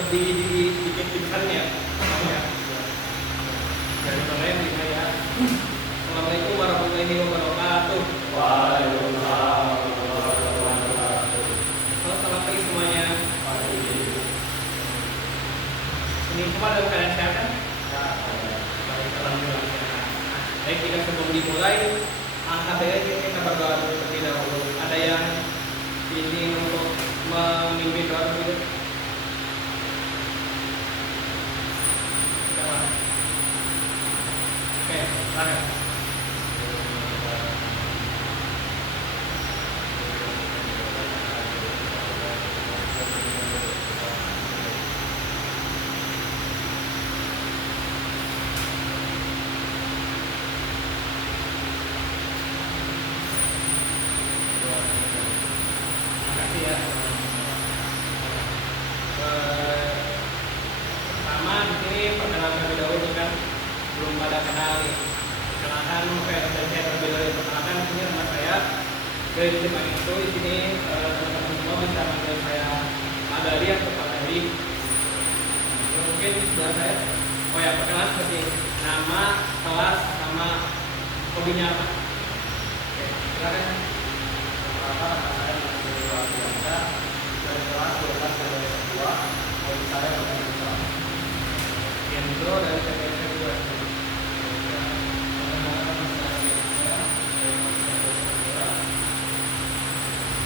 lebih dibikin besarnya. Ya. Dari kalian lima ya. Assalamualaikum warahmatullahi wabarakatuh. Waalaikumsalam warahmatullahi wabarakatuh. Halo, selamat pagi semuanya. Ini semua dalam keadaan sehat kan? Baik, alhamdulillah. Baik, kita sebelum dimulai, angkat saja kita berdoa dulu terlebih dahulu. Ada yang ingin untuk memimpin doa dulu? Oke, silakan. Makasih ya. Pertama di sini perkenalan terlebih dahulu kan, belum pada kenal nih. Perkenalkan, dan saya terlebih dahulu perkenalkan di sini nama saya dari Jepang itu. Di sini teman-teman semua bisa manggil saya Madari atau Pak Dari. Mungkin sebelah saya. Oh ya, perkenalan seperti ini. Nama, kelas, sama hobinya apa? Oke, silakan. Nama saya Masih Biasa dari kelas 12 dari S2. Hobi saya bermain. Gendro dari TPS 2.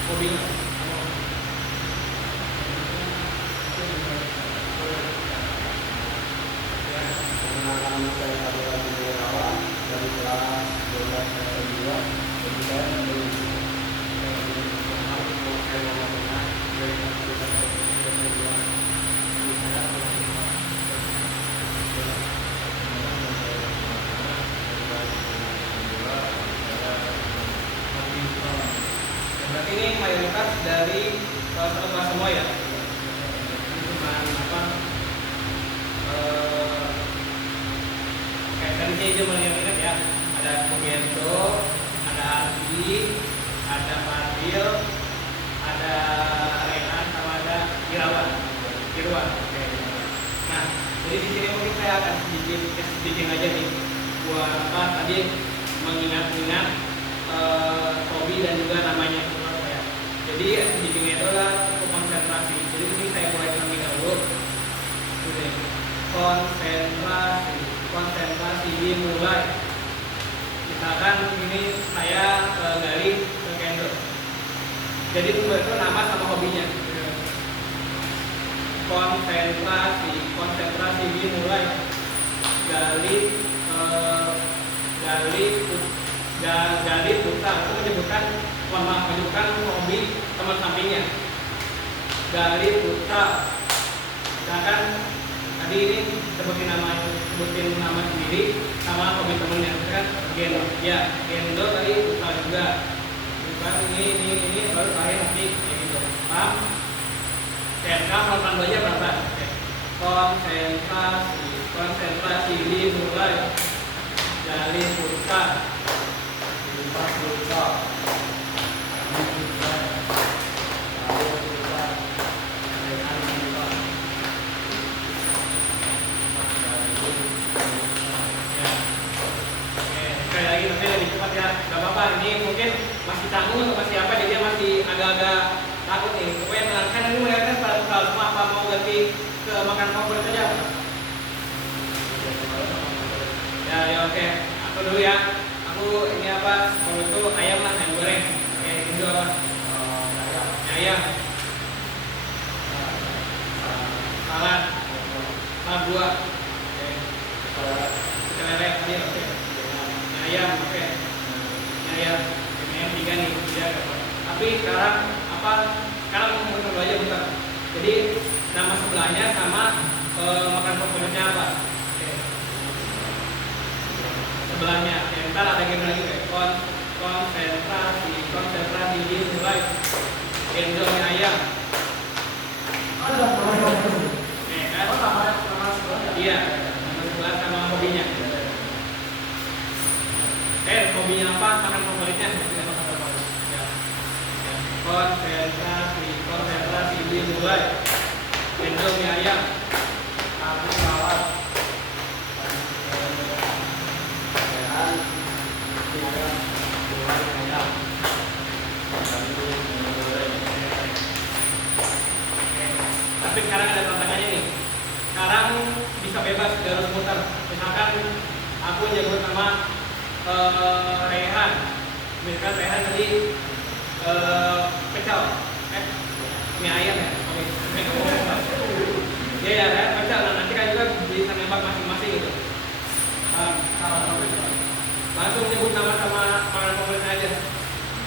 Hobinya? Nama saya adalah Wirawan dari kelas 12 S2. Hobi saya Berarti ini mayoritas dari satu kelas semua ya? Ini cuma apa? Kayak tadi saya cuma yang ingat ya. Ada Kogianto, ada Ardi, ada Fadil, ada Rehan, sama ada Irwan. Oke. Nah, jadi di sini mungkin saya akan sedikit aja nih buat apa tadi mengingat-ingat hobi dan juga namanya itu apa ya. Jadi SDG-nya itu adalah untuk konsentrasi. Jadi mungkin saya mulai terlebih dahulu. Konsentrasi dimulai. Misalkan ini saya gali ke candle. Jadi itu nama sama hobinya. Konsentrasi dimulai. Gali putra itu menyebutkan hobi teman sampingnya. Gali putra. Sedangkan tadi ini sebutin nama sendiri sama hobi temennya kan Gendo tadi putra juga. Bukan ini baru terakhir nanti kayak gitu. Paham? TNK pelan belajar berapa? Konsentrasi dimulai. Gali putra. Sekali lagi tapi lebih cepat ya, gak apa-apa. Ini mungkin masih tanggung atau masih apa, jadi dia masih agak-agak takut nih. Pokoknya dengarkan ini melihatkan pada bekal semua apa mau ganti ke makan favorit aja. Ya oke. Aku dulu ya. Aku ini apa? Kalau itu ayam lah, ayam goreng. Oke, ini apa? Ayam. Salad. Salad buah. Oke. Kita lele tadi oke. Ayam oke. Ayam. Ini ayam 3 nih, ya. Tapi sekarang apa? Sekarang mau coba aja bentar. Jadi nama sebelahnya sama makan favoritnya apa? Oke. Sebelahnya. Oke, ntar ada game lagi kayak konsentrasi dimulai. Gendong ayam. Ada Oke kan? nama sekolah. Iya. Nama sebelah sama hobinya. Hobinya apa? Makan favoritnya. Ya. Konsentrasi dimulai. Cendol mie ayam. Abi salad. Tapi sekarang ada tantangannya nih. Sekarang bisa bebas, gak harus muter. Misalkan aku nyebut nama Rehan. Misalkan Rehan tadi pecel, mie ayam ya. Oke. Iya ya, Rehan pecel. Nah, nanti kan juga bisa nembak masing-masing gitu. Langsung nyebut nama sama makanan favorit aja.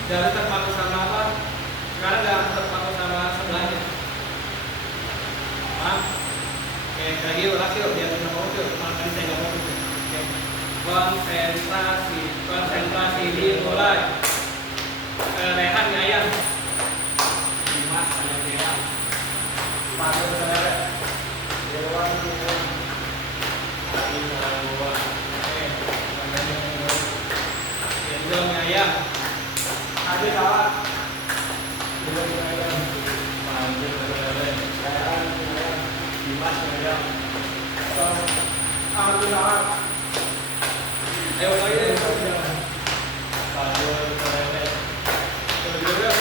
Jangan terpaku sama apa. Sekarang gak terpaku sama sebelahnya. Paham? Oke, lagi ulas yuk, biar bisa fokus yuk. Makanya saya nggak fokus. Oke. Konsentrasi dimulai. Rehan mie ayam. Dimas ayam ayam. Pandu selera. Dewan dewan. Hari Rabu. Cendol mie ayam. Abi salad. Dewan ayam. Pandu selera. Rehan ayam. Dimas ayam. Abi salad. Ayo lagi deh. Pandu selera. Ayo lagi deh.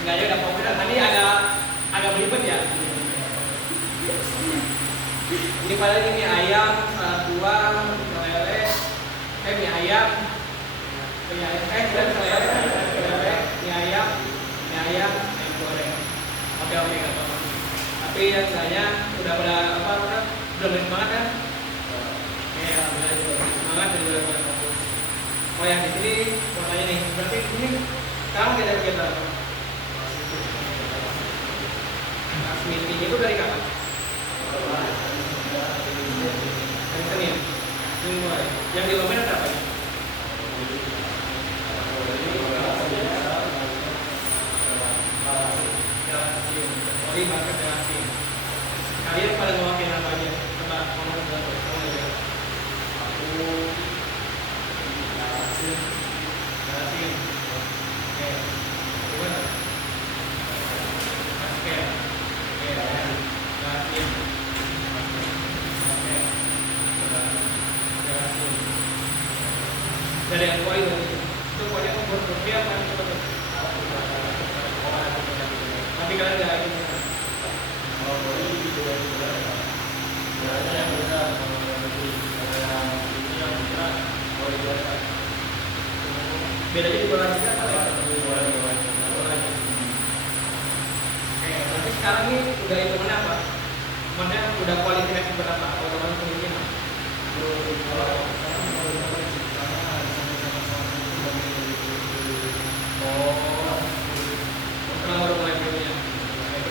Enggak aja udah fokus. Tadi agak belibet ya. Ini padahal ini mie ayam, salad buah, lele, mie ayam, lele, mie ayam, ayam goreng. Oke nggak apa-apa. Tapi yang saya udah udah banyak banget kan? Alhamdulillah semangat dan juga pada fokus. Oh yang di sini mau tanya nih, berarti ini kamu tidak kegiatan apa? Mas meeting itu dari kapan? Hari Senin. Senin mulai. Yang di Lomen ada apa ya? Di market relasi. Kalian pada mewakili apa aja? Coba ngomong berapa? Kamu aja. Aku relasi. Oke. Gimana? Basket. Oke. Relasi. Oke. Relasi. Dari yang poin itu poinnya aku berpikir apa yang coba? Tapi kalian nggak ini. Bedanya di bola kita apa ya? Oke, berarti sekarang ini udah hitungannya apa? Maksudnya udah kualifikasi berapa? Kalau teman kemungkinan? Oh, sekarang baru mulai videonya.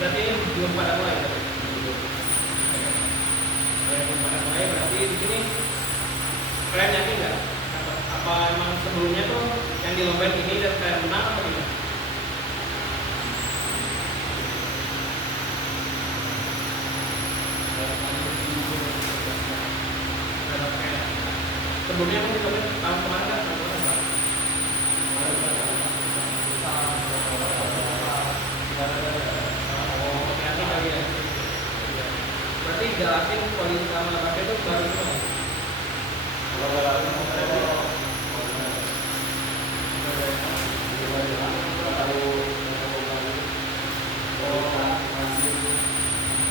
Berarti belum pada mulai. Belum pada mulai berarti di sini kalian yakin nggak? Apa emang sebelumnya tuh yang di lomba ini dan kalian menang atau gimana? Sebelumnya kan di lomba tahun kemarin kan? Berarti jelasin kualitas sama pakai itu baru semua.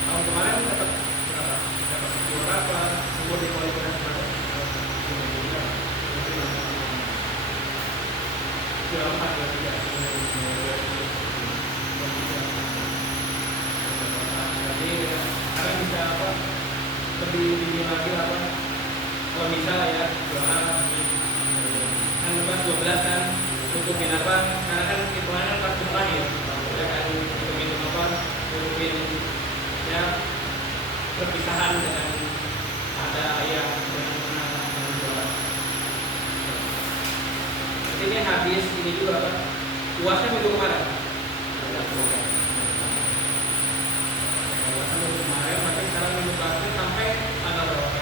Tahun kemarin dapat berapa? Dapat berapa? Umur di kualitas berapa? Berapa? Jadi sekarang bisa apa? Lebih tinggi lagi apa? Kalau bisa ya juara kan pas 12 kan tutupin apa? Karena kan hitungannya pas terakhir ya kan tutupin apa? Tutupin ya perpisahan dengan ada yang menang dengan juara. Ini habis ini juga apa? Uasnya minggu kemarin. Kemarin, tapi sekarang minggu terakhir sampai tanggal berapa?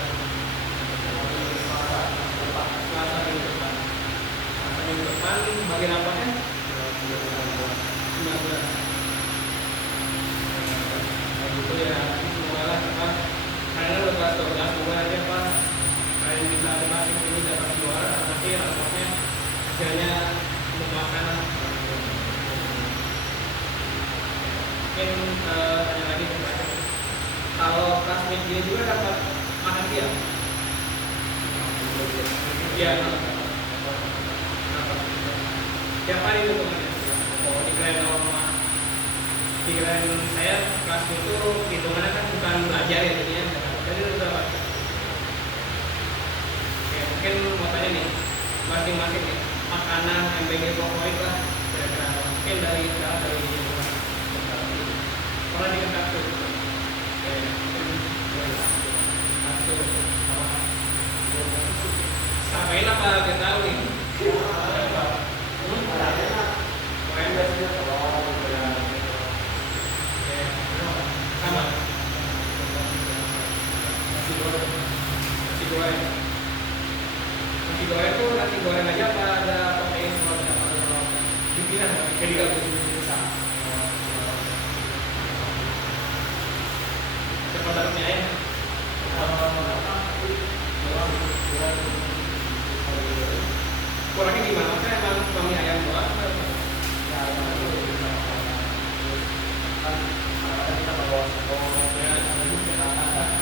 Mungkin tanya lagi terakhir. Kalau classmate dia juga dapat makan siang? Iya. Kenapa? Tiap hari itu temannya. Oh, dikirain orang pikiran saya kelas itu hitungannya kan bukan belajar ya jadinya. Jadi itu berapa? Oke, mungkin mau tanya nih masing-masing nih makanan MBG favorit lah kira-kira mungkin dari pernah di kartu. Oke, kartu samain apa kita tahu nih? Sama nasi goreng itu nasi goreng aja apa ada protein pimpinan jadi gabung besar sekedar mie ayam kurangnya gimana? Maksudnya emang cuma mie ayam doang?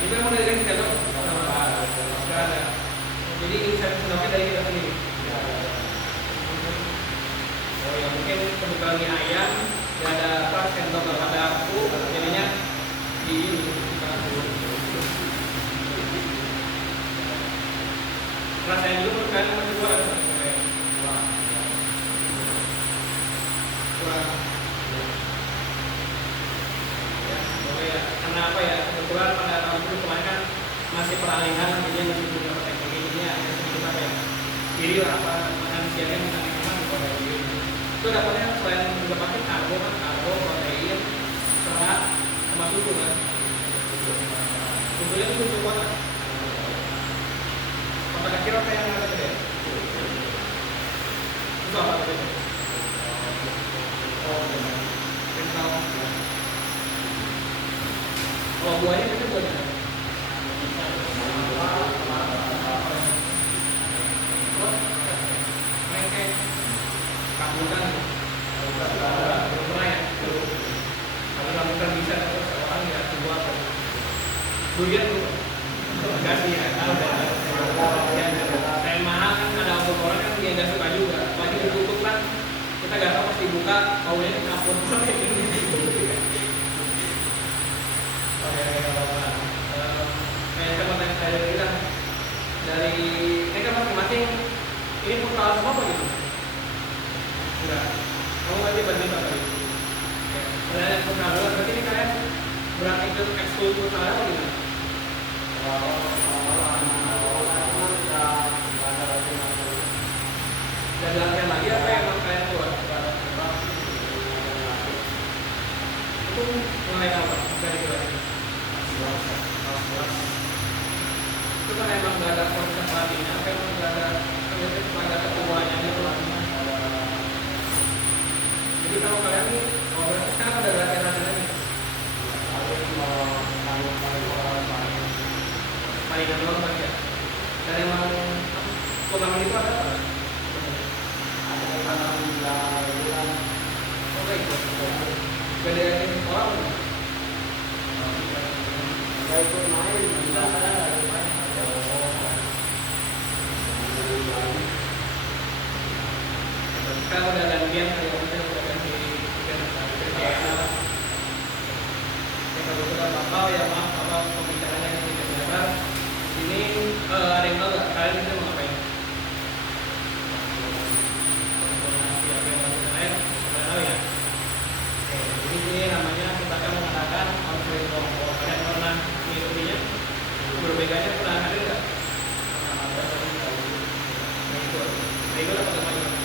Itu emang dari kan tidak tahu? Tidak ada. Jadi inisiatifnya dari kita sendiri. Oh ya mungkin kebukaan mie ayam, tidak ada apa sendok atau ada aku, jadinya di rasain dulu kan masih kurang. Ya, boleh ya. Karena apa ya? Kebetulan pada tahun dulu kemarin kan masih peralihan, jadinya masih belum dapat teknologi ini ya sedikit apa ya? Jadi apa makan siangnya makan memang di kota ini. Itu dapatnya selain juga pakai karbo, protein, serat, sama susu kan. Susunya itu susu kota. Kota kecil apa yang ada gede? Susu apa gede? Oh, kental. Kalau buahnya itu buahnya. Kayak kambukan. Belum pernah ya? Kalau kambukan bisa terus orang ya dua. Durian tuh. Enggak sih ya. Kalau dari mahal kan ada orang kan dia nggak suka juga. Lagi ditutup kan kita nggak tahu pasti buka baunya campur kayak gini. Kayak sama tadi saya bilang dari mereka masing-masing ini futsal semua apa gitu? Enggak. Kamu berarti banding apa gitu? Kalian futsal dulu, berarti ini kalian berarti ikut ekskul futsal apa gitu? Dan latihan lagi apa yang emang kalian buat? Itu mulai apa? Dari kalian? Itu kan emang nggak ada konsep latihannya, apa emang nggak ada ketuanya gitu lah. Jadi kalau kalian nih, berarti kan ada latihan nih. Palingan doang kan ya. Dan emang turnamen itu ada apa? Ada bulan. Oh baik. Beda dari sekolah kan? Saya itu main, saya ada main. Sekarang udah gantian hari ini udah ganti kayak kalau kita bakal ya maaf apa pembicaranya yang tidak benar ini ada yang tahu nggak kalian itu mau ngapain? Tahu ya? Oke, jadi ini namanya kita akan mengadakan konseling kelompok. Kalian pernah mengikutinya? Berbedanya pernah hadir nggak? Ikut apa teman-teman?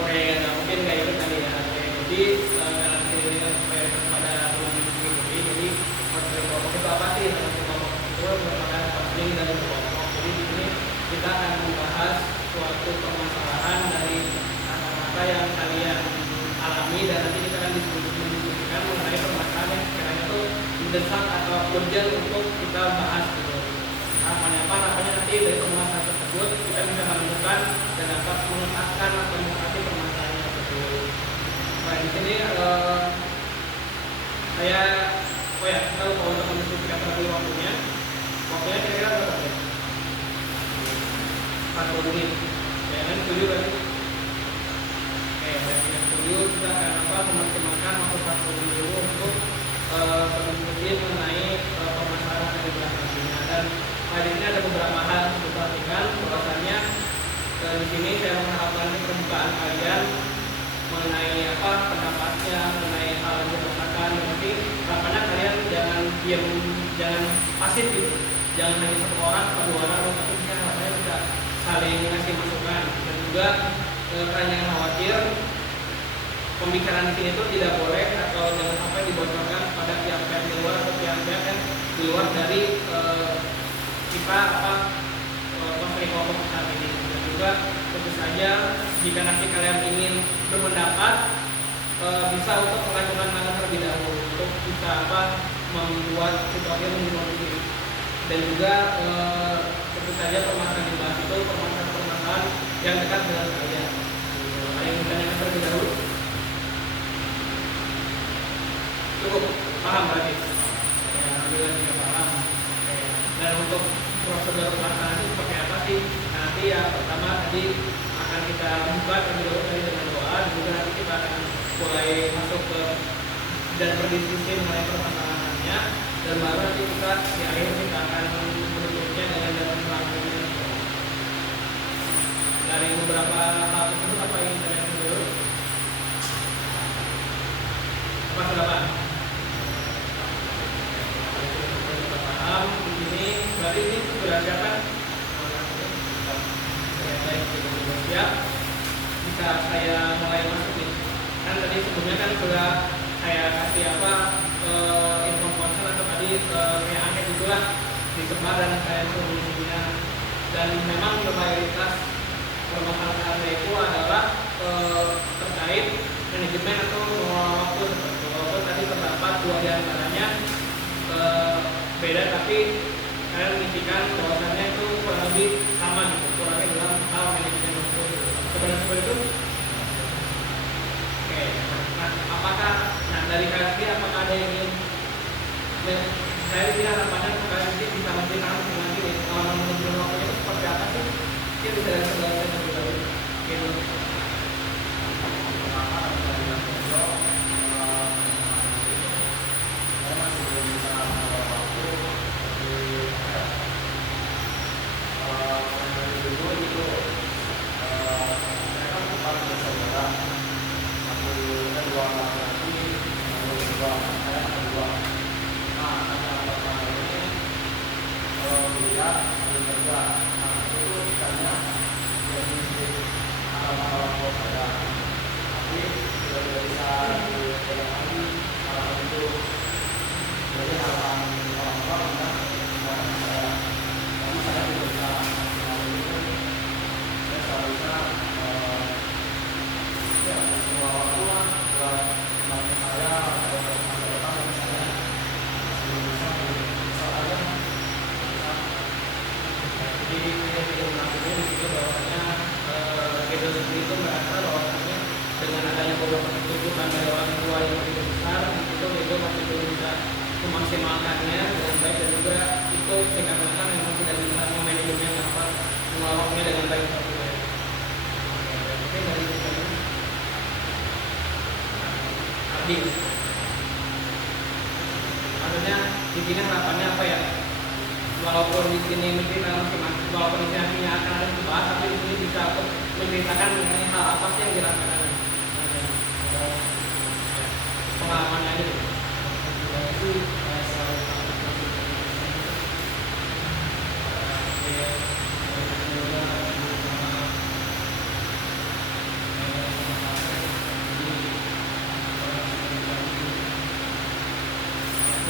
Oke, nggak mungkin nggak ikut kali ya. Oke, jadi karena ini kan supaya pada belum mengikuti, jadi konseling kelompok itu apa sih? Konseling kelompok itu merupakan konseling dari kelompok. Jadi di sini kita akan membahas suatu permasalahan dari kata-kata yang kalian alami dan nanti kita akan diskusikan mengenai permasalahan yang sekiranya itu mendesak atau urgent untuk kita bahas gitu. Harapannya apa? Harapannya nanti dari permasalahan tersebut kita bisa menemukan dan dapat mengentaskan atau mengatasi permasalahan tersebut. setuju berarti? Oke, berarti yang setuju kita akan memaksimalkan waktu 40 menit dulu untuk berdiskusi mengenai permasalahan yang dibahas nantinya. Dan di sini ada beberapa hal yang harus diperhatikan, bahwasannya di sini saya mengharapkan perbukaan kalian mengenai pendapatnya, mengenai hal yang dirasakan. Nanti harapannya kalian jangan diam, jangan pasif gitu, jangan hanya satu orang atau dua orang, tapi harapannya bisa saling ngasih masukan. Dan juga kalian jangan khawatir, pembicaraan di sini itu tidak boleh atau jangan sampai dibocorkan pada pihak-pihak di luar atau pihak-pihak yang di luar dari kita konflik kelompok saat ini. Dan juga tentu saja jika nanti kalian ingin berpendapat, bisa untuk mengajukan nama terlebih dahulu untuk bisa membuat situasi yang lebih kondusif. Dan juga tentu saja permasalahan yang dibahas itu permasalahan yang dekat dengan kalian. Ada yang ditanyakan terlebih dahulu? Cukup paham berarti? Alhamdulillah juga paham. Dan untuk prosedur pelaksanaan itu seperti apa sih? Nanti yang pertama tadi akan kita buka terlebih dahulu tadi dengan doa, dan juga nanti kita akan mulai masuk ke dan berdiskusi mengenai permasalahannya, dan baru nanti kita di akhir kita akan menutupnya dengan jalan pelaksanaan. Dari beberapa hal tersebut apa yang kita lihat dulu? Apa silakan? Paham di sini berarti ini sudah siapkan? Siap? Bisa saya mulai masuk nih. Kan tadi sebelumnya kan sudah saya kasih informasi atau tadi kayak angket itulah disebar dan saya suruhnya. Dan memang mayoritas permasalahan itu adalah terkait manajemen atau waktu seperti itu. Walaupun tadi terdapat dua diantaranya beda, tapi kalian mengisikan bahwasannya itu kurang lebih sama gitu, kurangnya dalam hal manajemen waktu. Sebenarnya seperti itu. Oke, nah apakah dari kalian sendiri apakah ada yang ingin saya tidak harapannya kalian sendiri bisa menceritakan dengan diri pengalaman manajemen waktunya itu seperti apa sih? Mungkin bisa dari sebelah saya lebih dahulu. Pertama dari yang kedua, saya masih belum bisa mengelola waktu. Dari dulu itu saya kan sempat bersaudara, aku dan dua laki-laki, dua saya ada dua. Nah, ada pertama ini dia ada kerja, nah itu misalnya jadi orang tua saya, tapi sudah tidak bisa dipegang lagi harapan itu. Jadi harapan orang tua adalah kepada saya, tapi saya tidak bisa melalui itu. Saya seharusnya semua waktu buat teman saya atau masa depan yang saya masih bisa aja. Jadi saya tidak mengakuinya di situ bahwasanya kita sendiri itu merasa bahwasanya dengan adanya beberapa tuntutan dari orang tua yang lebih besar, itu masih belum bisa memaksimalkannya dengan baik, dan juga itu dikarenakan memang tidak bisa memanajemen mengelolanya dengan baik seperti itu. Oke, dari kita Ardi, maksudnya di sini harapannya apa ya? Walaupun di sini mungkin walaupun di sini nantinya akan ada dibahas, tapi di sini bisa untuk menceritakan mengenai hal apa sih yang dirasakan pengalamannya aja. Itu saya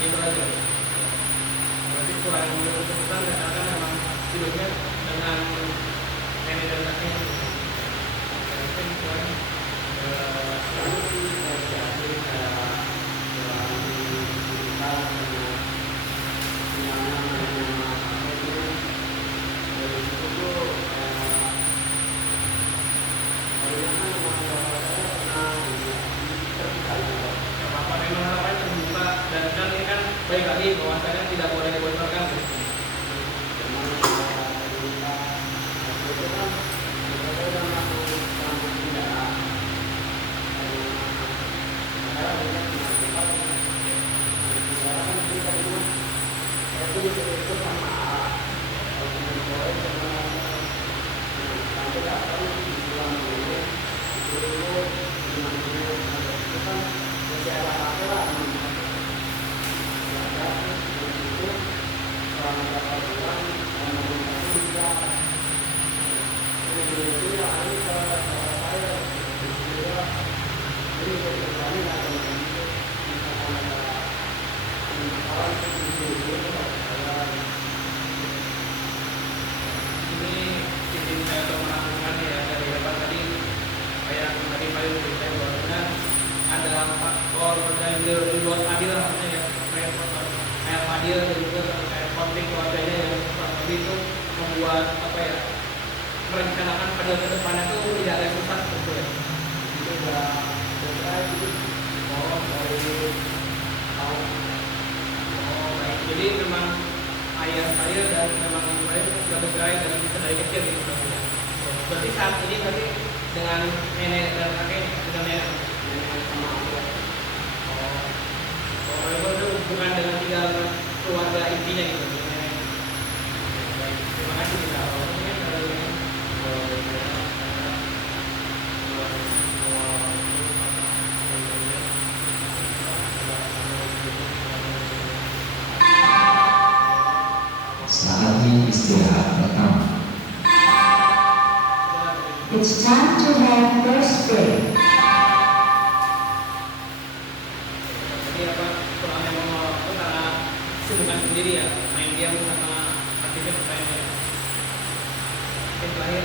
itu aja. Berarti kurang menentukan misalkan memang hidupnya dengan nenek dan kakeknya. Mungkin kurang selalu sih saya jadi kayak baik lagi ada faktor dari luar Fadil lah, maksudnya ya, kayak faktor kayak Fadil dan juga kayak konflik keluarganya yang kurang lebih itu membuat apa ya, merencanakan Fadil ke depannya tuh tidak ada susah gitu ya. Itu udah selesai itu orang dari tahu. Oh baik, jadi memang ayah saya dan memang ibu saya sudah bercerai dari kecil gitu maksudnya. Berarti saat ini berarti dengan nenek dan kakek dengan nenek. Nenek sama aku. Oh, oh itu bukan dengan tinggal keluarga intinya gitu. Nenek. Baik, terima kasih kita. Mungkin kalau ini Saatnya istirahat pertama. It's time to have first break. jadi apa pulangnya mau waktu karena sibukan sendiri ya, main game sama aktivitas lainnya. Yang terakhir,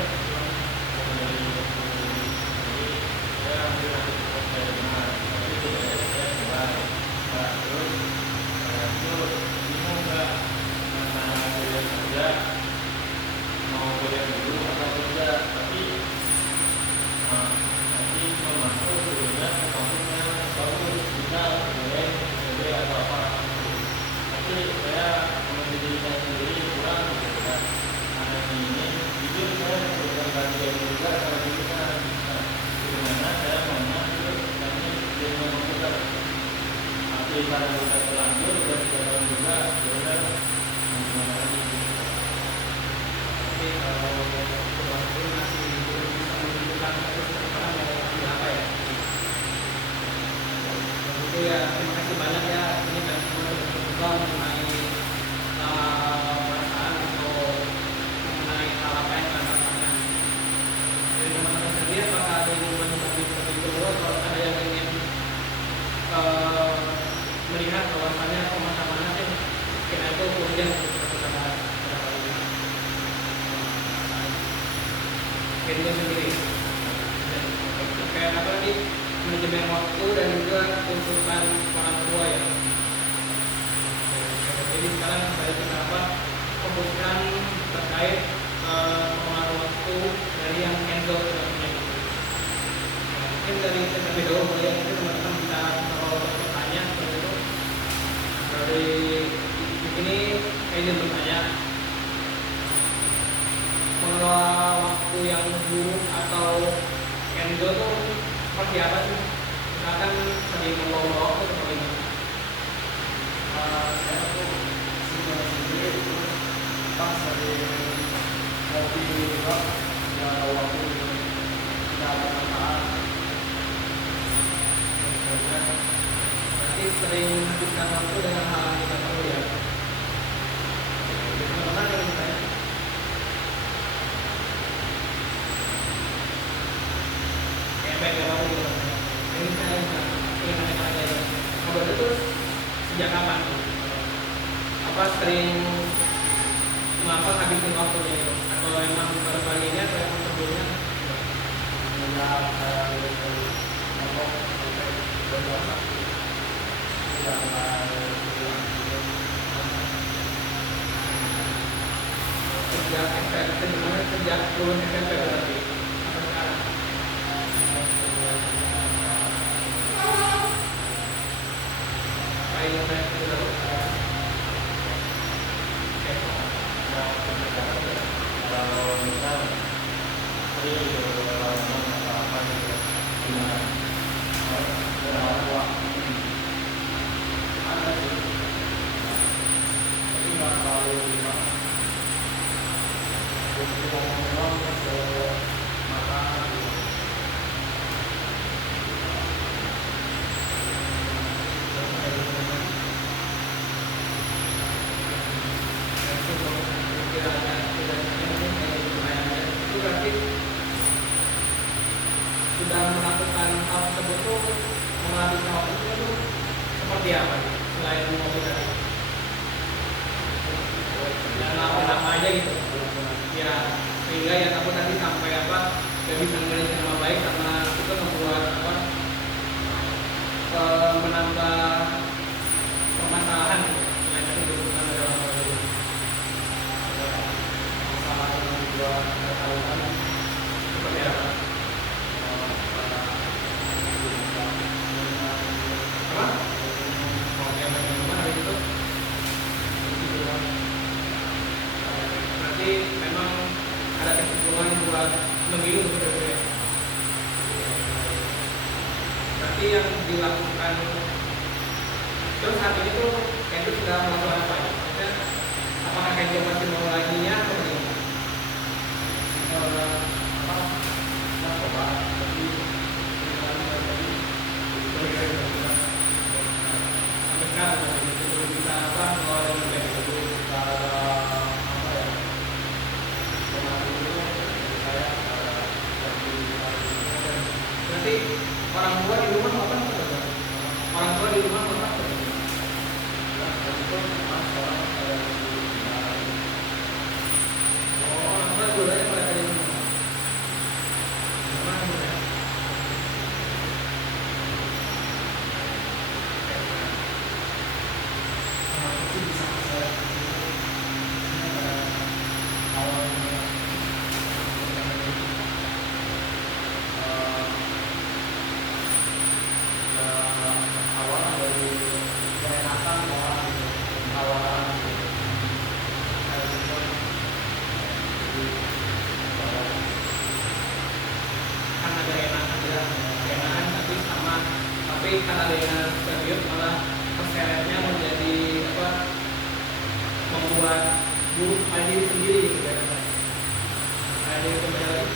tapi kalau pulang itu masih belum bisa menentukan terus ke depan mau ambil apa ya. Itu ya terima kasih banyak ya, ini kan sudah terbuka mengenai perasaan atau mengenai hal apa yang kalian rasakan. Dari teman-teman sendiri apakah ada yang mau lebih dulu atau ada yang ingin melihat bahwasannya kemana-mana sih kita itu urgent untuk kita bahas pada kali ini. Itu sendiri dan kayak apa tadi, manajemen waktu dan juga tuntutan orang tua ya. Jadi sekarang saya kita apa fokuskan terkait pengelolaan waktu dari yang Enzo sudah punya. Mungkin dari saya terlebih dahulu boleh ya, mungkin teman-teman bisa kalau bertanya seperti itu. Dari di sini saya ingin bertanya, mengelola waktu yang buruk atau Enzo tuh seperti apa sih? Misalkan sering mengelola waktu seperti ini. Saya tuh sendiri terus pas dari hobi juga nggak ada waktu nggak ada manfaat. Berarti sering menghabiskan waktu dengan hal yang tidak perlu ya. Teman-teman yang bertanya, baik ya Pak, gitu. Ini saya ingin tanyakan aja ya. Kalau itu sejak kapan tuh? Apa sering mengapa habisin waktunya itu? Atau emang baru kali ini atau emang sebelumnya? Sejak saya lulus dari pondok sampai berdoa tidak pernah pulang. Sejak SMP, sebenarnya sejak lulus SMP berarti sampai sekarang. Baik, saya sudah Kalau misal apa gitu gimana? Berapa ada sih, tapi nggak terlalu lima. Jadi ngomong-ngomong ke makan gitu. itu berarti sudah melakukan hal tersebut tuh menghabiskan waktu itu seperti apa nih? Selain ngopi tadi dan apa aja gitu ya, sehingga ya takut tadi sampai apa gak bisa ngerjain sama baik karena itu membuat apa nanti yang dilakukan terus saat ini tuh Kenzo sudah melakukan apa ya? Maksudnya, apakah Kenzo masih mau laginya atau bagaimana? Sampai sekarang belum bisa apa ngeluarin band itu. Berarti orang tua di rumah apa? Orang tua di rumah apa? Oh, orang tua dua-duanya pada kerja di rumah. Gimana ya? Kan ada enakan tapi sama, tapi karena ada yang serius malah keseretnya menjadi apa, membuat buruk diri sendiri gitu kan. Ada yang kembali lagi.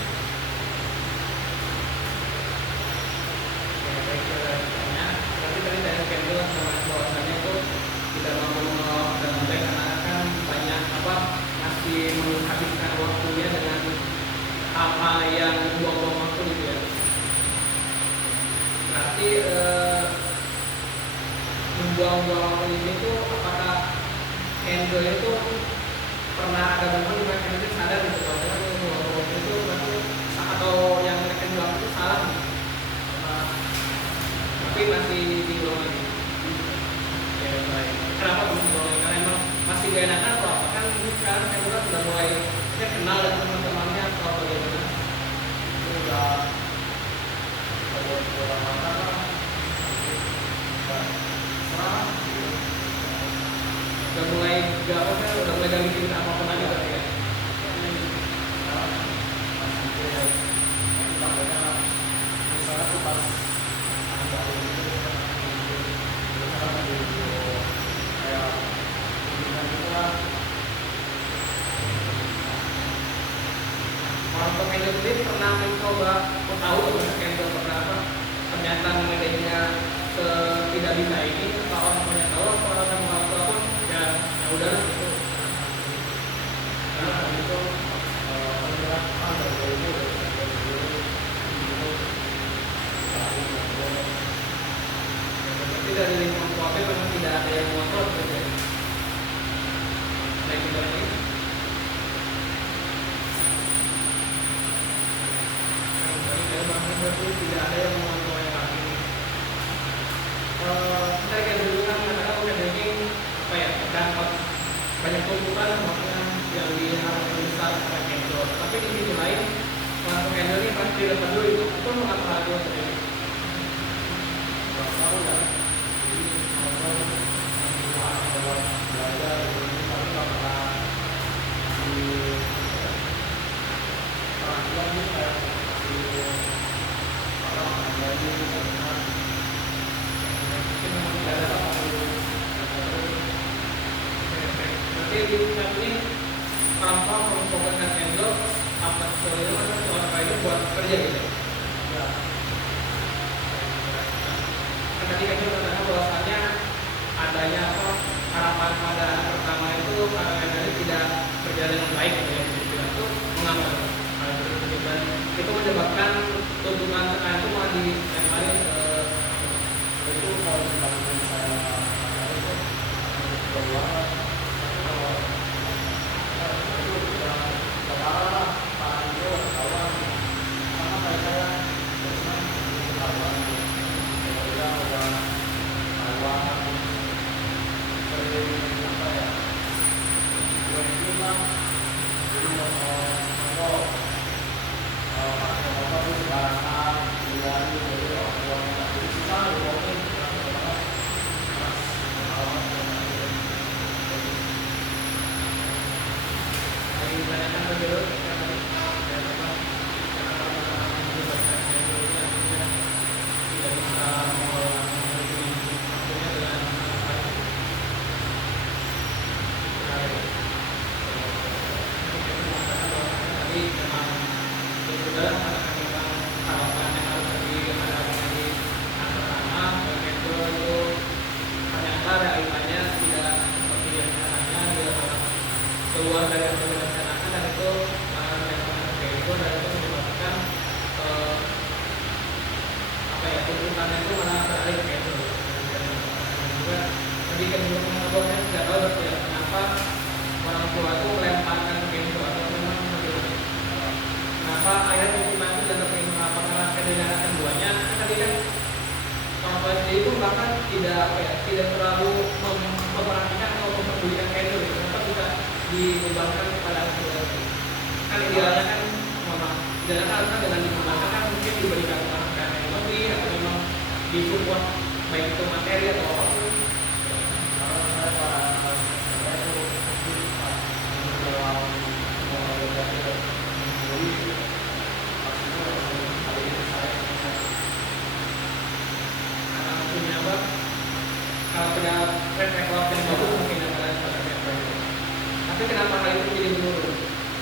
Ya, baik, tanya. Tapi tadi dari Kendall sama bahwasannya itu tidak mampu menolak dan baik karena kan banyak apa, masih menghabiskan waktunya dengan hal-hal yang buang-buang waktu gitu ya. Berarti membuang-buang waktu ini tuh apakah Kenzo itu pernah ada momen di mana Kenzo sadar gitu bahwa membuang waktu itu berarti atau yang Kenzo lakukan itu salah gitu. Tapi masih diulang lagi. Ya, baik. Kenapa belum diulang lagi? Karena emang masih gak enakan atau apa? Kan ini sekarang Kenzo kan sudah mulai kenal dengan teman-temannya atau bagaimana? Udah Udah mulai gak apa kan? Udah mulai gak bikin apapun lagi berarti ya? Orang tua Kenzo sendiri pernah mencoba, tahu nggak Kenzo pernah apa? Ternyata memedenya tidak bisa ini, atau orang tuanya tahu, atau orang tua pun ya udahlah gitu. Nah itu berarti dari lingkungan keluarga memang tidak ada yang ngotot gitu ya. Baik, kita lagi. Berarti tidak ada yang mengontrol yang lagi. Kita kayak dulu kan kadang-kadang udah daging apa ya, dapat banyak tuntutan maksudnya yang diharapkan besar pada Kenzo. Tapi di sisi lain, masuk Kenzo ini pasti dapat dulu itu pun mengapa hal itu sendiri. tahu ya. Belajar ini tapi nggak pernah di perhatian nih kayak di orang lagi karena Mungkin memang tidak ada apa-apa. Berarti di saat ini orang tua memfokuskan Kenzo apa soalnya mana soal itu buat kerja gitu. ya Kan tadi Kenzo katakan bahwasannya adanya apa, harapan pada anak pertama itu karena Kenzo tidak berjalan dengan baik gitu ya, itu mengapa hal itu, dan itu menyebabkan tuntutan sekarang itu malah dilemparin ke itu kalau dibandingin saya itu keluar kalau itu udah parah parah itu ketahuan sama kayak saya biasanya ketahuan dia udah ketahuan sering apa ya ranking lah jadi kalau pakai motor itu sembarangan dihindari dari orang tuanya jadi susah dibohongin yang ditanyakan dulu yang tadi dan apa, menyebabkan Kenzo ini akhirnya tidak bisa kesibukannya itu malah beralih ke itu. Dan juga tadi kan juga pengetahuannya tidak tahu ya kenapa orang tua itu melemparkan ke itu atau memang bagaimana. Kenapa akhirnya hukuman itu jatuh ke itu? Apakah kedengaran keduanya? Tadi kan orang tua sendiri itu bahkan tidak terlalu memperhatikan atau memperdulikan kayak itu. Kenapa bisa dibebankan kepada kedua itu? Kan idealnya kan idealnya kan dengan dibebankan kan mungkin diberikan penghargaan yang lebih atau memang disupport baik itu materi atau apapun. Kalau saya itu dalam punya apa? Kalau punya track record yang bagus mungkin akan seperti apa itu. Tapi kenapa hal itu jadi menurun?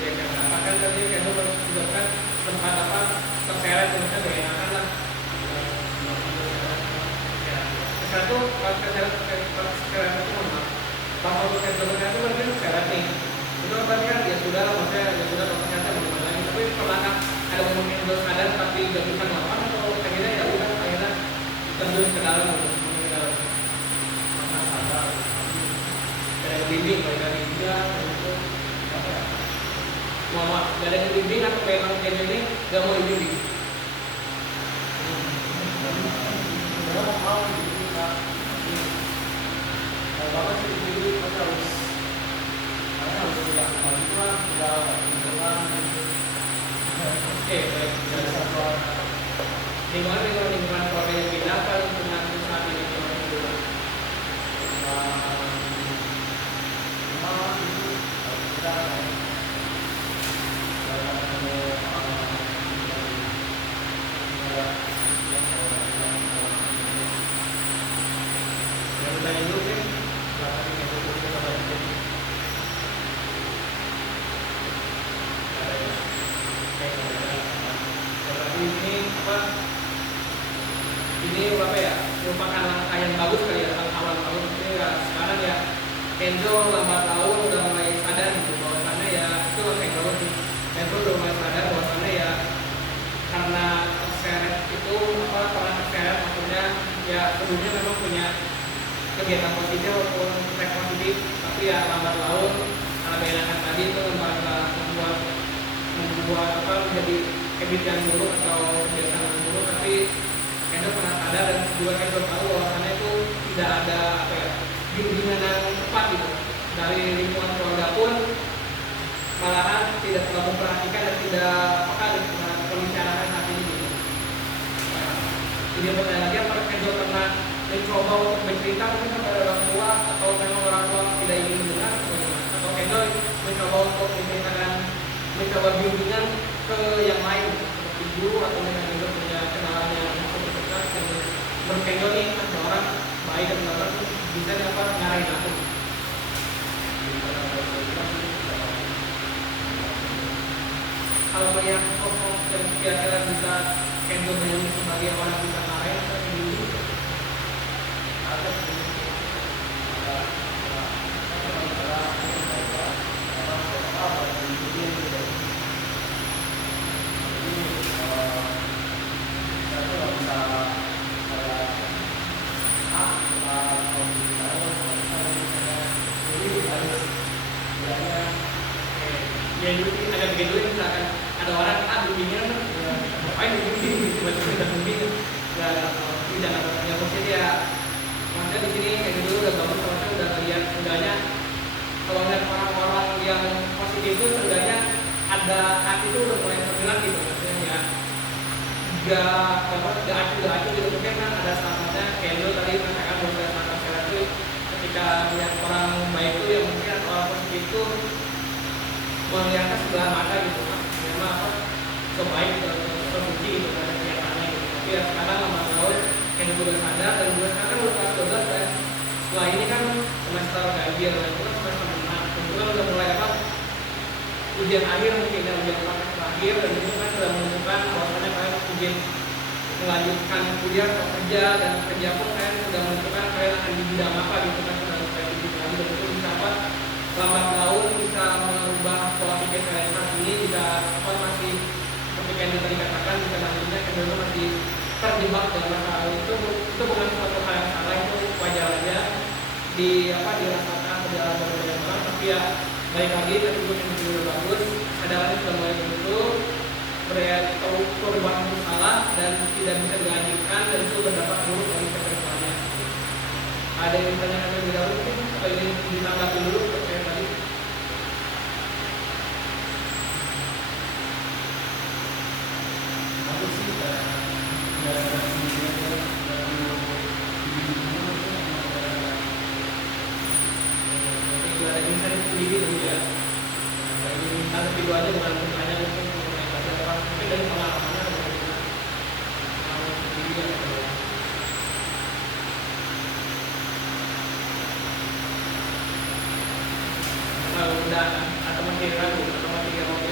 Ya karena kan tadi kan juga kan tempat apa terseret misalnya gak enakan lah. Sekarang tuh kalau terseret itu mana? Pas waktu terseret itu berarti terseret nih. Itu berarti kan ya sudah lah maksudnya ya sudah kalau ternyata bagaimana lagi. Tapi pernah ada mungkin untuk sadar tapi gak bisa ngelawan atau akhirnya ya udah akhirnya terjun ke dalam ke dalam. masa sadar Dari bimbing dari dia itu apa ya? Mama dari bimbing atau memang dia ini gak mau dibimbing. sebenarnya mau jadi Kak. Kalau bapak sih jadi pasti harus karena harus dilakukan itu kan udah lingkungan Oke baik. dari satuan Lingkungan keluarga yang beda apa lingkungan saat ini yang kedua? rumah itu kita dalam ketemu Yang tanya dulu kan belakang ini dulu kita lanjut. Ada ya. Oke ada. Berarti ini apa? Ini apa ya? Merupakan langkah yang bagus kali ya awal tahun ini ya sekarang ya Kenzo lambat laun udah mulai sadar gitu bahwasannya ya itu langkah yang bagus nih. Kenzo udah mulai sadar bahwasannya ya karena terseret itu apa pernah terseret maksudnya ya sebelumnya memang punya kegiatan positif ataupun track positif tapi ya lambat laun karena keenakan tadi itu membuat apa menjadi habit yang buruk atau kebiasaan yang buruk tapi Kenzo pernah sadar dan juga Kenzo tahu bahwasannya itu tidak ada apa ya bimbingan yang tepat gitu dari lingkungan keluarga pun malahan tidak terlalu memperhatikan dan tidak peka dengan kondisi anak saat ini gitu. Nah, ini pertanyaan lagi apakah Kenzo pernah mencoba untuk bercerita mungkin kepada orang tua atau memang orang tua tidak ingin mendengar atau bagaimana? Atau Kenzo mencoba untuk mencoba bimbingan ke yang lain seperti guru atau dengan Kenzo punya kenalan yang cukup dekat yang berkenzo nih ada orang baik dan orang bisa apa ngarahin aku. Kalau melihat sosok yang kira-kira bisa Kenzo menjadi sebagai orang bisa ngarahin atau ini ada ya dulu agak begitu misalkan ada orang bimbingan ngapain bimbing tiba-tiba kita bimbing ya maksudnya ya maksudnya di sini kayak dulu udah bagus maksudnya udah lihat udahnya kalau lihat orang-orang yang positif itu seenggaknya ada hati itu udah mulai tergerak gitu maksudnya ya gak acuh gitu mungkin kan ada saatnya kayak dulu tadi mengatakan bahwa saya sangat sehat itu ketika melihat orang baik itu yang mungkin atau orang positif itu melihatnya sebelah mata gitu kan memang apa sebaik sesuci gitu kan kelihatannya gitu tapi ya sekarang lambat laun yang udah sadar dan udah sekarang udah kelas 12 kan setelah ini kan semester ganjil itu kan semester 6 itu kan udah mulai apa ujian akhir mungkin ya ujian terakhir dan itu kan sudah menentukan bahwasannya kalian ujian melanjutkan kuliah atau kerja dan kerja pun kalian sudah menentukan kalian akan di bidang apa gitu kan sudah mulai di bidang lagi dan itu bisa apa lambat laun bisa mengubah pola pikir kalian saat ini bisa apa masih seperti yang tadi katakan bisa nantinya kedua masih terjebak dalam masalah itu bukan suatu hal yang salah, itu wajar aja dirasakan berjalan banyak orang, tapi ya baik lagi tadi gue yang video bagus, kesadarannya sudah mulai muncul, tahu perubahan itu salah dan tidak bisa dilanjutkan dan itu berdampak buruk bagi kedepannya. Ada yang ditanyakan lebih dahulu mungkin atau ingin ditanggapi dulu terkait tadi? Aku sih Ada insan sendiri dulu ya. Dari insan video aja bukan hanya mungkin mengenai belajar orang, mungkin dari pengalamannya ada pengalaman sendiri ya. Kalau udah atau masih ragu atau masih ragu.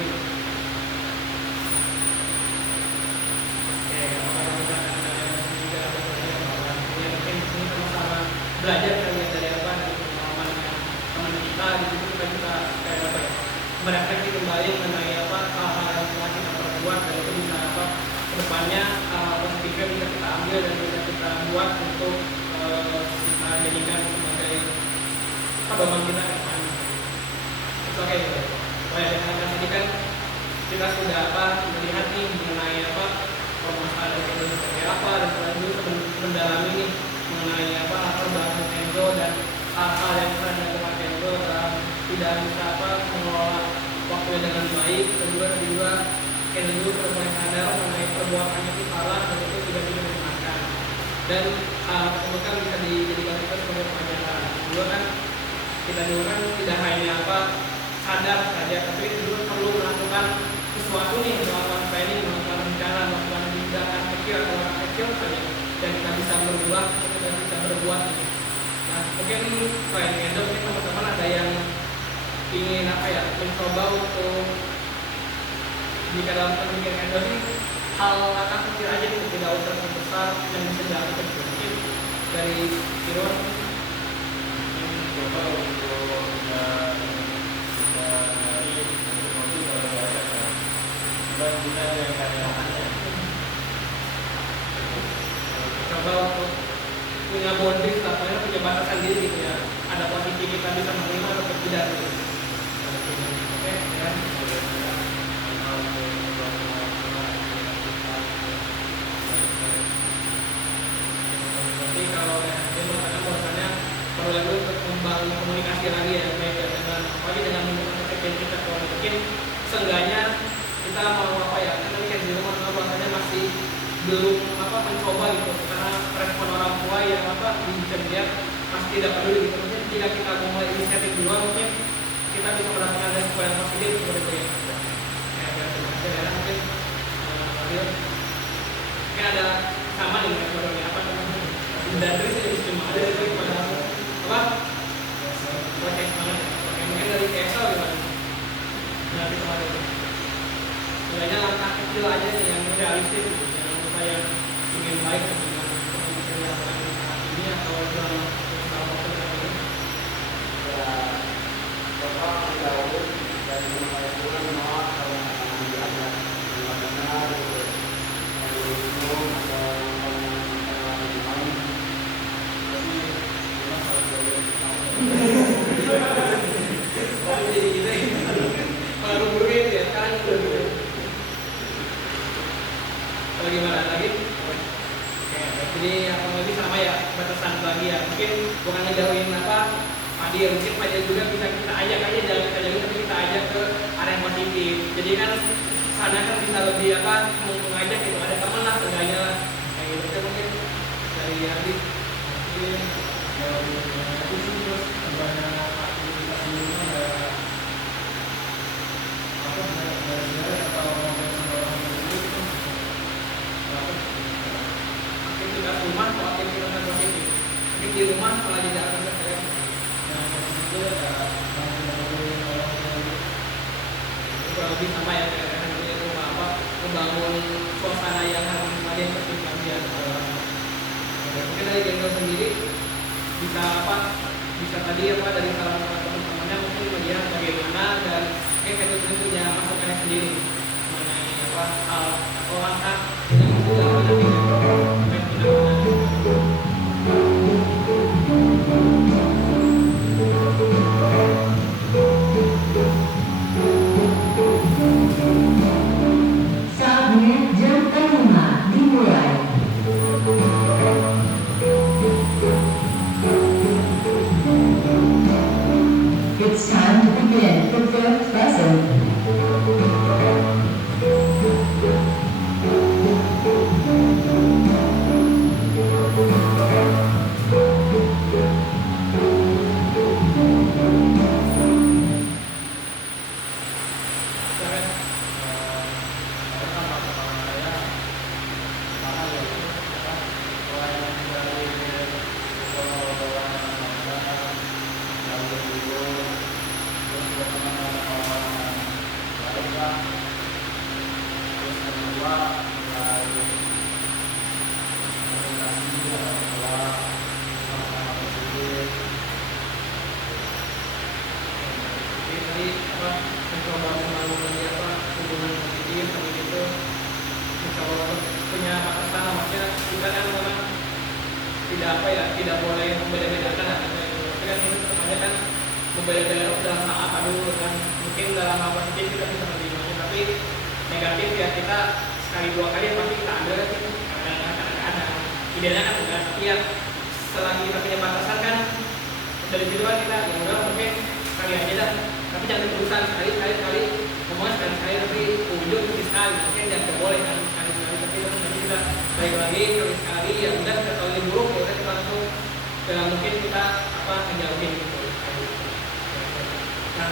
Belajar kali ya dari apa, dari pengalaman teman kita di situ kita kayak apa ya, merefleksi kembali mengenai apa hal-hal yang telah kita perbuat dan itu bisa apa kedepannya positif bisa kita ambil dan bisa kita buat untuk kita jadikan sebagai pedoman kita ke depan. Oke, dengan tadi kan kita sudah apa melihat nih mengenai apa permasalahan itu seperti apa dan selanjutnya mendalami nih mengenai apa latar belakang Kenzo dan hal-hal yang pernah dilakukan Kenzo dalam tidak bisa apa mengelola waktunya dengan baik. Kedua Kenzo sudah mulai sadar mengenai perbuatannya itu salah dan itu tidak bisa dimaafkan. Dan itu kan bisa dijadikan kita sebagai pelajaran. Kedua kan kita dulu kan tidak hanya apa sadar saja, tapi dulu perlu melakukan sesuatu nih, melakukan planning, melakukan rencana, melakukan tindakan kecil atau langkah kecil saja dan kita bisa berbuat, kita bisa berbuat. Nah, mungkin selain Kenzo, mungkin teman-teman ada yang ingin apa ya, mencoba untuk jika dalam pemikiran Kenzo ini hal langkah kecil aja nih, tidak usah besar yang bisa dilakukan mungkin dari Irwan. coba untuk dan kita yang karyawannya Coba untuk punya boundaries lah, punya batasan diri gitu ya. Ada posisi kita bisa menerima atau tidak gitu. Oke, ya. Jadi kalau dia bahwasannya perlu lagi untuk membangun komunikasi lagi ya, baik ya, dengan dengan lingkungan kerja kita. Kalau mungkin seenggaknya kita mau apa ya, karena ini kan di rumah bahasanya masih belum apa mencoba gitu, karena respon orang tua yang apa bisa dilihat masih tidak peduli gitu. Mungkin jika kita mulai inisiatif dulu, mungkin kita bisa mendapatkan respon yang positif seperti itu ya. Ya, terima kasih ya. Mungkin mungkin ada sama nih metodenya apa namanya? Dan dari sini cuma ada itu pada apa? Proses banget. Oke, mungkin dari Excel gimana? Dari kemarin. Sebenarnya langkah kecil aja nih yang realistis gitu. Jangan lupa yang ingin baik dengan kondisi yang saat ini atau dalam waktu dekat ini. ya coba jauh dari mulai bulan menolak kalau akan diajak benar gitu kalau minum atau kalau main tapi cuma Oh jadi gitu ya. Baru duit ya sekarang udah duit. Bagaimana lagi? Oke, jadi apa lagi sama ya batasan bagi ya. Mungkin bukan ngejauhin apa Fadil, mungkin Fadil juga bisa kita ajak aja, jangan kita jauhin tapi kita ajak ke area yang positif. Jadi kan sana kan bisa lebih apa mengajak gitu, ada teman lah seenggaknya lah. Kayak gitu kan mungkin dari Adi. Mungkin itu sih terus banyak aktivitas di rumah ada apa belajar atau ngobrol sama orang itu aktivitas rumah atau aktivitas yang positif. Mungkin di rumah malah jadi aktivitas yang yang itu ada kurang lebih sama ya kayak di rumah apa membangun suasana yang harmonis aja seperti kalian. Mungkin dari Kenzo sendiri bisa apa bisa tadi apa dari salah satu teman-temannya mungkin melihat bagaimana dan Kenzo sendiri punya masukannya sendiri mengenai apa hal atau langkah yang bisa dilakukan. tidak apa ya, tidak boleh membeda-bedakan lah. Tapi kan ini namanya kan membeda-bedakan dalam hal apa dulu kan. Mungkin dalam hal positif kita bisa menerimanya, tapi negatif ya kita sekali dua kali pasti kita ambil kan, kadang-kadang idealnya kan enggak, tapi ya selagi kita punya batasan kan dari situ kan kita ya udah mungkin sekali aja dah, tapi jangan terusan sekali ngomongnya sekali tapi ujung sekali mungkin jangan boleh kan sekali tapi terus nanti kita balik lagi sekali ya udah kita tahu ini buruk ya udah kita langsung dengan mungkin kita apa ngejauhin gitu. Nah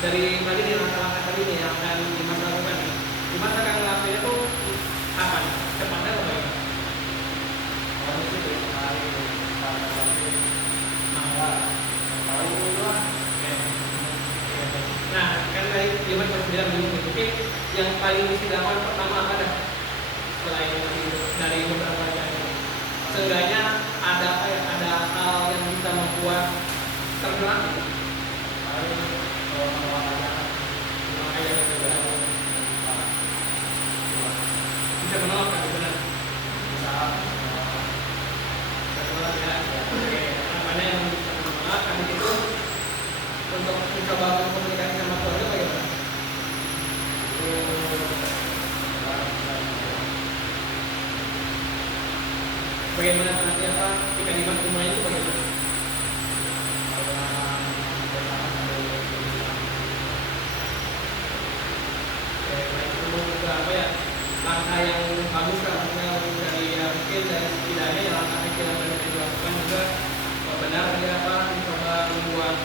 dari tadi nih langkah-langkah tadi nih yang akan Dimas lakukan nih, Dimas akan ngelakuin itu kapan? Cepatnya atau bagaimana? Kalau itu hari Nah, kan tadi Dimas masih bilang dulu, mungkin yang paling mesti dilakukan pertama apa dah? Selain dari beberapa jam, seenggaknya ada apa ya? Ada hal yang bisa membuat tergerak. Bisa menolak kan benar? Menolak ya. Oke, mana yang bisa menolak? Habis itu untuk mencoba komunikasi sama keluarga bagaimana? Bagaimana nanti apa ketika Dimas rumahnya itu bagaimana? Juga apa ya langkah yang bagus kan dari ya, mungkin dari setidaknya ya langkah kecil yang bisa dilakukan juga benar dia apa mencoba membuat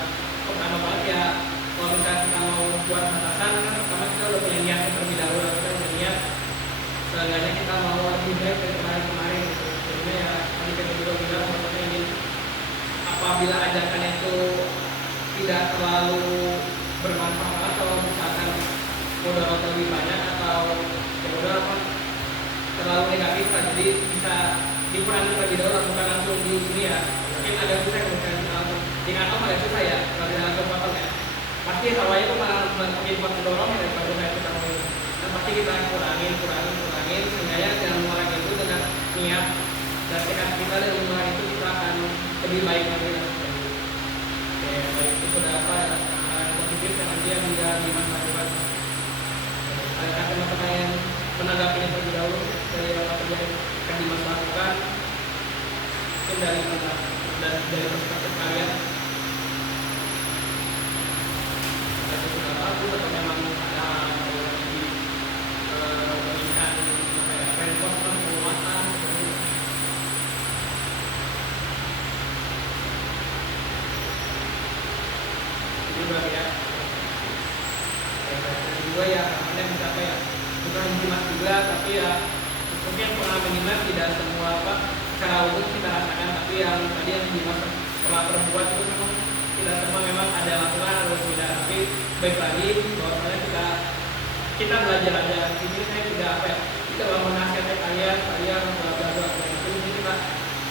pertama banget ya kalau misalnya kita mau buat batasan kan pertama kita udah punya niat terlebih dahulu kita punya niat seenggaknya kita mau lebih baik dari kemarin gitu. Jadinya ya tadi kita juga bilang maksudnya ingin apabila ajakan itu tidak terlalu bermanfaat atau misalkan mudarat lebih banyak atau ya udah apa terlalu negatif lah, jadi bisa dikurangi terlebih dahulu bukan langsung di sini ya mungkin agak susah bukan langsung di kantong agak susah ya kalau tidak langsung potong ya pasti hawanya itu malah makin kuat mendorong ya daripada saya kita mau dan pasti kita kurangin sehingga dengan mengurangi itu dengan niat dan tekad kita dan mengurangi itu kita akan lebih baik lagi lah. Oke, baik itu sudah apa ya positif yang nanti yang bisa dimanfaatkan. Ada teman-teman yang menanggapinya terlebih dahulu dari apa yang akan Dimas lakukan mungkin dari perspektif kalian ada sudah bagus atau memang ada lagi memberikan apa ya reinforcement penguatan juga ya juga ya karena bisa apa ya bukan Dimas juga tapi ya mungkin pengalaman Dimas tidak semua apa secara umum kita rasakan tapi yang tadi yang Dimas pernah berbuat itu memang tidak semua memang ada lakukan atau tidak tapi baik lagi bahwasanya kita belajar aja ini saya tidak apa ya tidak mau menasihati kalian bla bla bla itu mungkin kita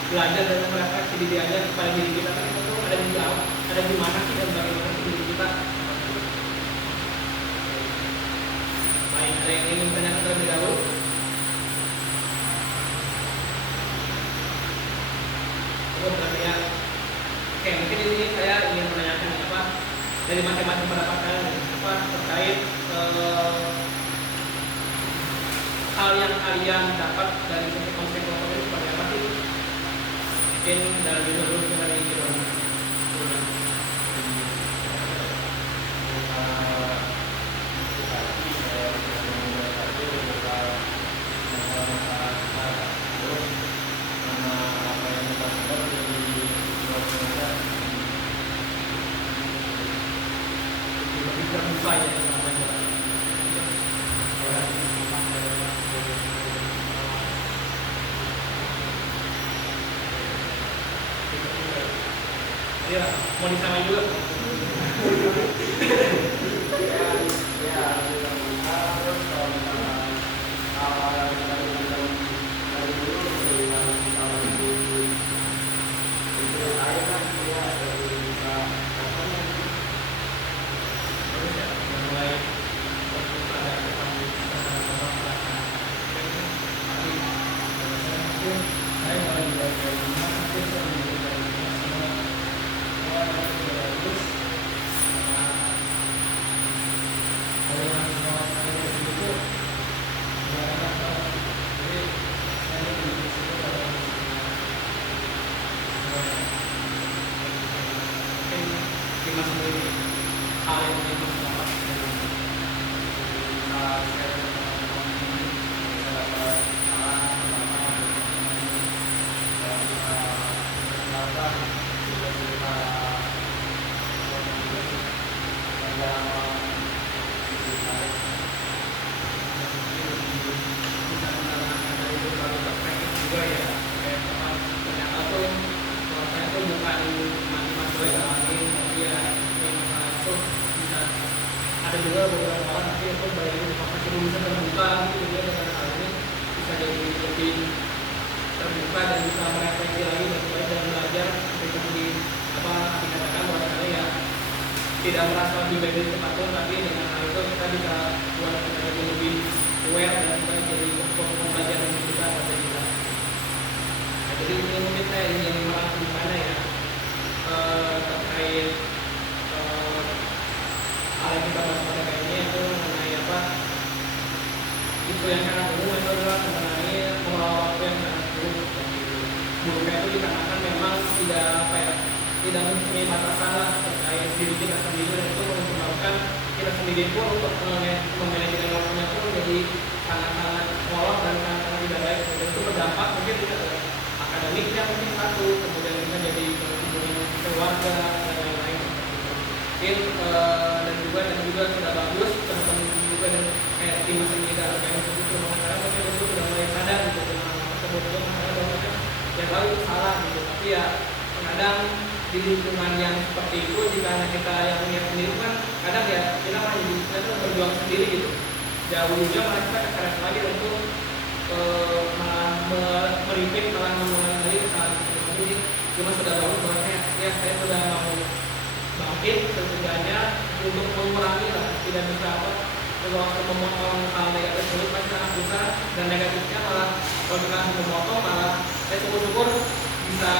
belajar dan merefleksi diri aja kepada diri kita kan itu ada di jauh ada di mana sih dan bagaimana sih diri kita. Baik, ada yang ingin bertanya terlebih dahulu? Berarti ya. Oke, mungkin di sini saya ingin menanyakan apa dari masing-masing pendapat kalian apa terkait hal yang kalian dapat dari konsep kelompok ini seperti apa sih? Mungkin dari dulu dari Irwan. Terbuka ya ya mau disamain juga Dimas sendiri hal yang Dimas dapat dari saya dapat saran pertama dan mengenalkan cerita bisa menanamkan dari berbagai perspektif juga ya, kayak ternyata tuh saya tuh bukan cuma Dimas gue ngalamin, tapi ya yang masalah itu bisa ada juga beberapa orang tapi itu bayangin masih belum bisa terbuka gitu, dia dengan hal ini bisa jadi lebih terbuka dan bisa merefleksi lagi dan belajar seperti di apa dikatakan bahwasanya ya tidak merasa lebih baik dari tempatnya, tapi dengan hal itu kita bisa buat kita jadi lebih aware dan kita jadi pembelajaran kita pada kita. Nah, jadi ini mungkin saya ingin merangkum di mana ya terkait hal yang kita bahas pada kali ini itu mengenai apa isu yang sangat umum itu adalah mengenai mengelola waktu yang sangat buruk. Buruknya itu dikarenakan memang tidak apa ya tidak mempunyai batasan lah terkait diri kita sendiri, dan itu menyebabkan kita sendiri pun untuk memanajemen waktunya pun menjadi sangat-sangat molor dan sangat-sangat tidak baik, dan itu berdampak mungkin kita ke akademiknya mungkin satu, kemudian kita jadi hubungan keluarga dan lain-lain mungkin dan juga sudah bagus teman-teman juga dan kayak tim masing kita kayak itu sekarang mungkin itu sudah mulai sadar gitu dengan tersebut itu makanya bahwa yang tahu itu salah gitu, tapi ya kadang di lingkungan yang seperti itu jika kita yang punya sendiri kan kadang ya kita malah jadi kita tuh berjuang sendiri gitu, jauhnya malah kita keseret lagi untuk malah meripik malah mengulangi lagi kesalahan ini. Cuma sudah bagus bahwasanya ya saya sudah mau bangkit setidaknya untuk mengurangi lah, tidak bisa apa waktu memotong hal negatif tersebut pasti sangat susah, dan negatifnya malah kalau kita langsung memotong malah saya syukur-syukur bisa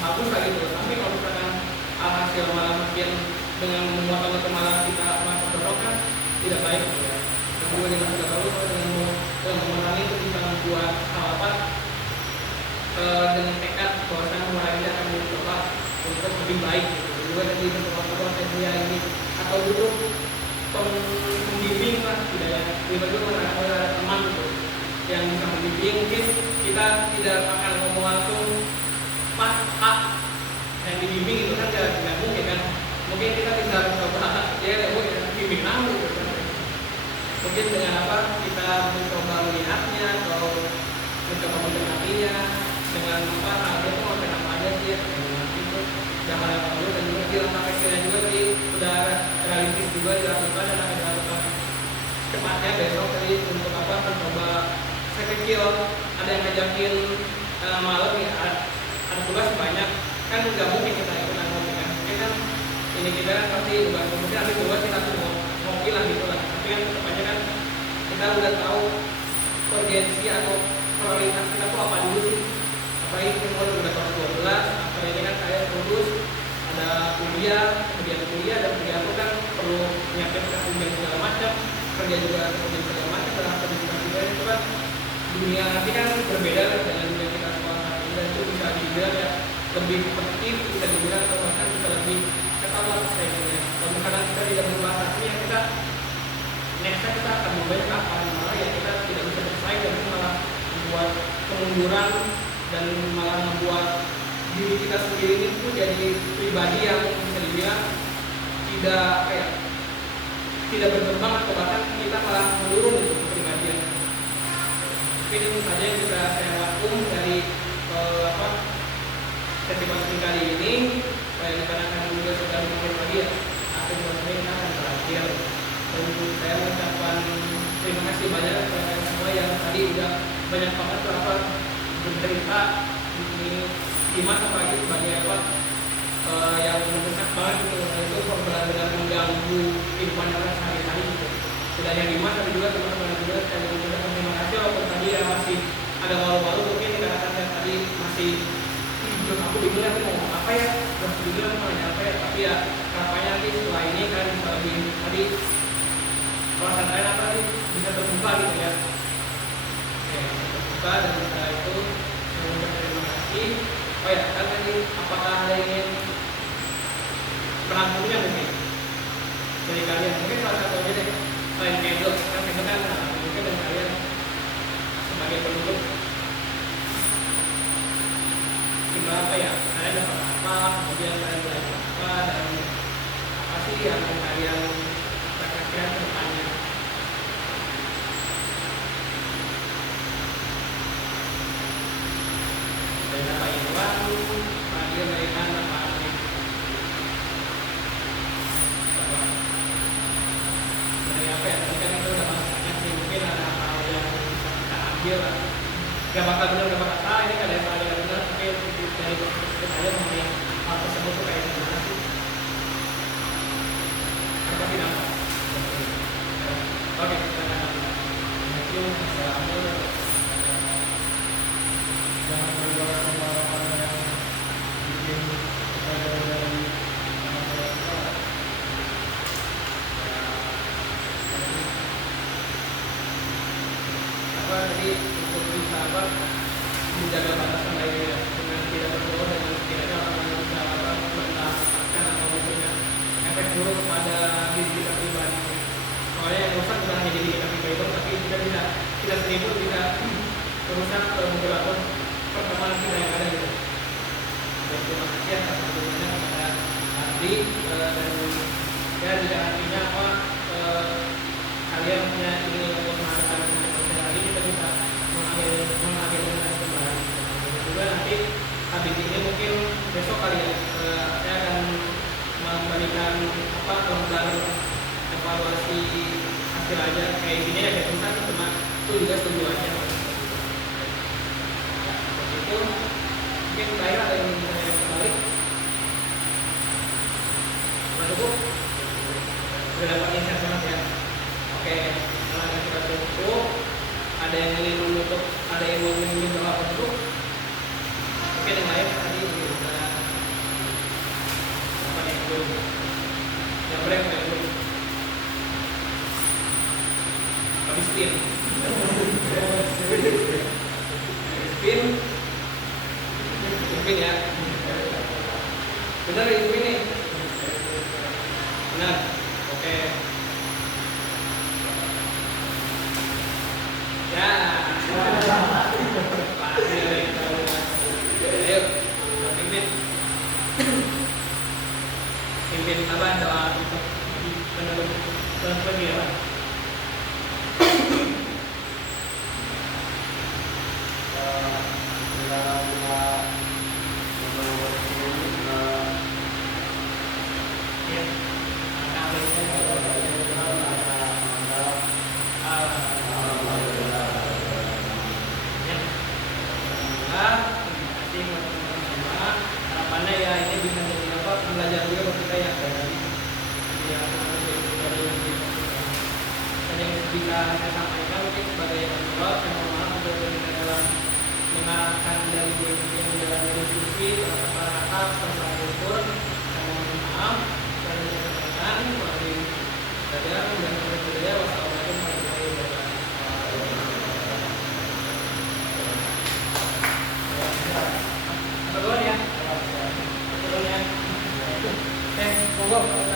bagus lah gitu, tapi kalau misalkan hasil malah makin dengan memotong itu malah kita masuk dorong kan tidak baik gitu ya. Dan juga dengan tidak tahu kalau dengan mengurangi itu bisa membuat hal apa dengan tekad bahwa saya mengurangi akan mencoba untuk lebih baik gitu. Juga dari teman-teman saya ini atau dulu pembimbing lah tidaknya, tiba-tiba ada teman gitu yang bisa membimbing, mungkin kita tidak akan ngomong langsung Pak yang dibimbing itu kan tidak mungkin kan, mungkin kita bisa mencoba ya bimbing langsung gitu kan. Mungkin dengan apa kita mencoba melihatnya atau mencoba mendekatinya dengan apa halnya itu makan apa aja sih ya itu jangan yang perlu, dan juga dilengkapi kecilnya juga tadi sudah realistis juga dilakukan dan akan dilakukan cepatnya besok tadi untuk apa mencoba sekecil ada yang ngajakin malam ya ada tugas banyak kan nggak mungkin kita ikutan ngopi kan, kan ini kita kan pasti tugas mungkin ada tugas kita tuh mau ngopi lah gitu lah, tapi kan tetap aja kan kita udah tahu urgensi atau prioritas kita tuh apa dulu sih, apa ini kalau udah kelas 12 apa ini kan saya lulus ada kuliah dan kuliah itu kan perlu nyiapin kemudian segala macam, kerja juga kemudian segala macam, dan aktivitas juga itu kan dunia nanti kan berbeda dengan dunia kita sekolah saat ini, dan itu bisa dibilang ya lebih efektif, bisa dibilang atau bahkan bisa lebih ketahuan saingannya. Kalau misalkan kita tidak berubah hati ya kita nextnya kita akan membayar kapan, malah ya kita tidak bisa bersaing dan itu malah membuat kemunduran dan malah membuat diri kita sendiri ini pun jadi pribadi yang bisa dibilang tidak berkembang atau bahkan kita malah menurun untuk kepribadian. Mungkin itu saja yang bisa saya rangkum dari sesi konseling kali ini. Dikarenakan juga sudah mulai lagi ya, akhir konseling akan berakhir. Dan saya mengucapkan terima kasih banyak kepada semua yang tadi udah banyak banget bercerita ini Dimas apalagi sebagai yang mendesak banget gitu, itu benar-benar mengganggu kehidupan kita sehari-hari gitu. Tidak hanya Dimas tapi juga teman-teman juga saya mengucapkan terima kasih walaupun tadi ya masih ada malu-malu mungkin dikarenakan saya tadi masih belum aku bingung aku mau ngomong apa ya, belum bingung mau nanya apa ya, tapi ya harapannya nanti setelah ini kan bisa lebih tadi perasaan saya apa nih bisa terbuka gitu ya. Oke, terbuka dan setelah itu saya mengucapkan terima kasih. Oh ya, kan tadi apakah ada yang ingin penampunnya mungkin dari kalian. Mungkin salah satu aja deh, selain candle kan mungkin dari kalian sebagai penutup gimana apa ya, kalian dapat apa, kemudian kalian belajar apa, dan apa sih yang kalian praktekkan ke depannya. Dan apa yang baru, radio mainan apa ini. Dari apa ya, tadi kan itu udah banyak sih, mungkin ada hal yang bisa kita ambil lah. Gak bakal benar, gak bakal salah, ini kan ada hal yang benar, tapi dari perspektif aja mengenai hal tersebut tuh kayak gimana sih. Apa sih nampak? Oke, kita akan Mungkin saya ambil jangan berbuat sembarangan yang bikin kita jauh dari orang tua. apa tadi untuk bisa apa menjaga batasan lainnya dengan tidak bergaul dengan sekiranya orang yang bisa apa mendapatkan atau memberikan efek buruk kepada diri kita pribadi. Soalnya yang rusak bukan hanya diri kita pribadi, tapi juga tidak sendiri pun bisa merusak beberapa pertemanan kita yang ada gitu. Dan terima kasih atas dukungannya kepada Ardi dan ya jika artinya apa kalian punya ini untuk melakukan hari kita bisa mengakhiri kembali. Juga nanti habis ini mungkin besok kali ya saya akan memberikan apa gambar evaluasi hasil aja kayak gini ya, kayak tulisan cuma itu juga setuju aja. Ya, seperti itu. Mungkin saya ada yang ingin saya kembali. Cukup sudah dapat insight banget ya. Oke, setelah kita tutup, ada yang ingin menutup, ada yang ingin bawa penutup. Mungkin yang lain tadi bisa apa yang dulu, yang break yang dulu, habis spin, spin, mungkin ya, benar itu ini, benar, oke. Ya, pasti ada yang tahu. Ayo, pimpin. Pimpin apa doa untuk penutup ya, Pak? Ya, harapannya ya ini bisa jadi apa pembelajaran juga buat kita ya dari yang bisa saya sampaikan mungkin sebagai penjawab saya mohon maaf untuk kita dalam mengarahkan dari yang menjalani diskusi para kakak bersama ukur saya mohon maaf dan sampaikan melalui saja dan budaya. Wassalamualaikum warahmatullahi wabarakatuh. Duluan ya. Monggo.